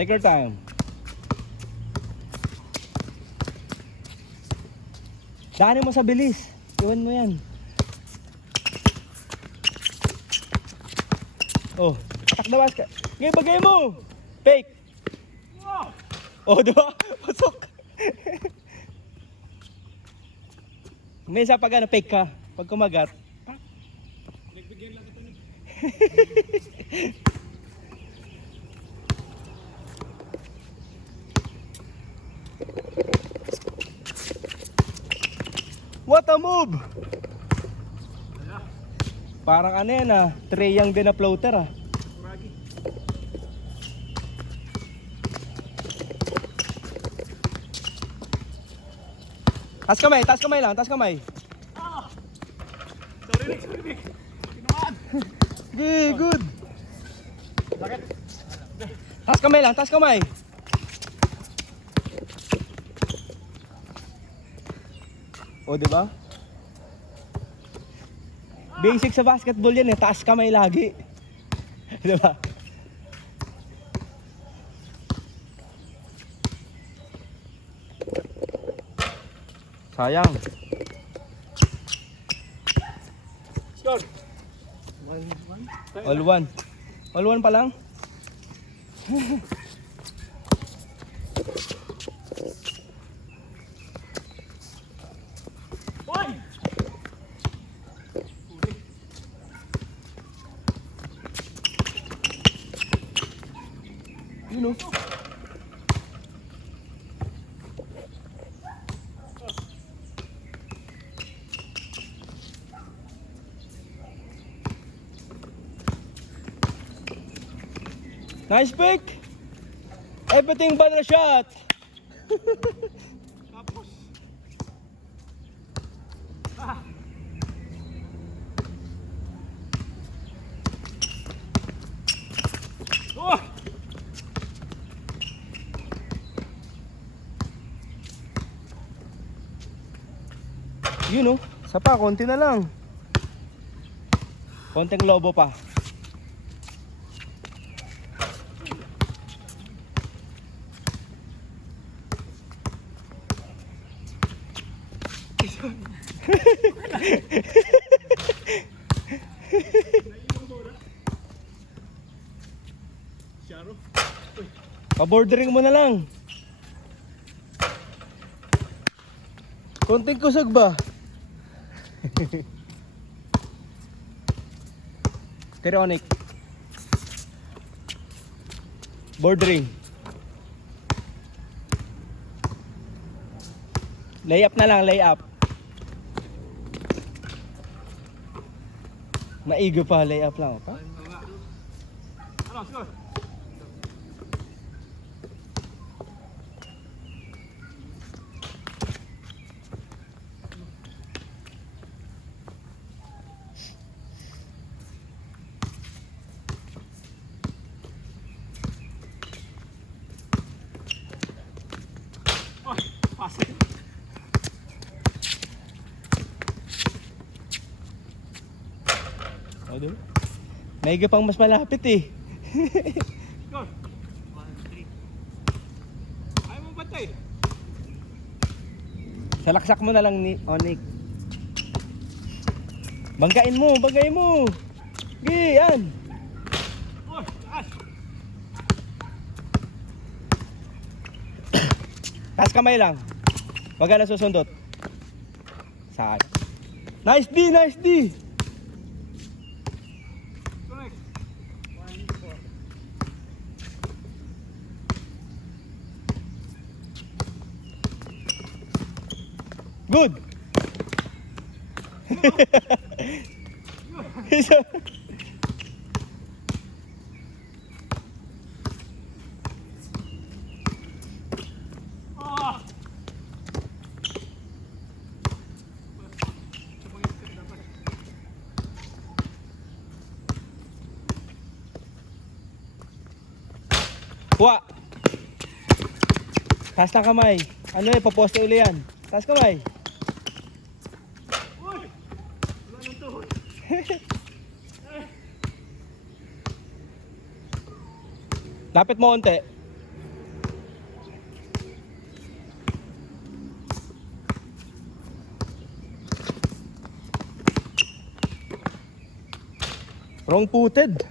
Take your time. Daanin mo sa bilis. Iwan mo yan. Oh, atak na basket. Ngayon, bagay mo. Fake. Oh, diba? Pasok. May isa pag ano, fake ka. Pag kumagat. Nagbigyan lang ito. What a move! Parang ano yan ah, Treyang din na floater ah. Kuragi. Taas kamay lang, taas kamay. Sorry Nick, sorry Nick. Tinamaan. Okay, good. Bakit? Taas kamay lang, taas kamay. O, diba? Basic sa basketball yan eh, taas kamay lagi. Diba? Sayang. Score. 1-1. All one. All one pa lang. Hoy! You know. Nice pick. Everything but a shot. Tapos. Oh! You know, isa pa, konti na lang. Konting lobo pa. Sharo. Pa-bordering mo na lang. Konting kusog ba? Terionic. Bordering. Layup na lang, layup. Maigo pa, layup lang. Pa? Ano, score? Oh, pasok. Ano? Maigo pang mas malapit eh. Score. 1-3. Ayaw mo bantay. Salaksak mo na lang ni Onik. Banggain mo, banggain mo. Gi, yan. Oh, taas. Taas kamay lang. Wag ka na susundot. Saan? Nice D, nice D. Correct. 1-4. Good. Isa. Oh! Kuha. Taas na kamay. Ano eh, paposte uli yan. Taas kamay. Uy! Wala nang tuhod. Lapit mo onte. Wrong footed.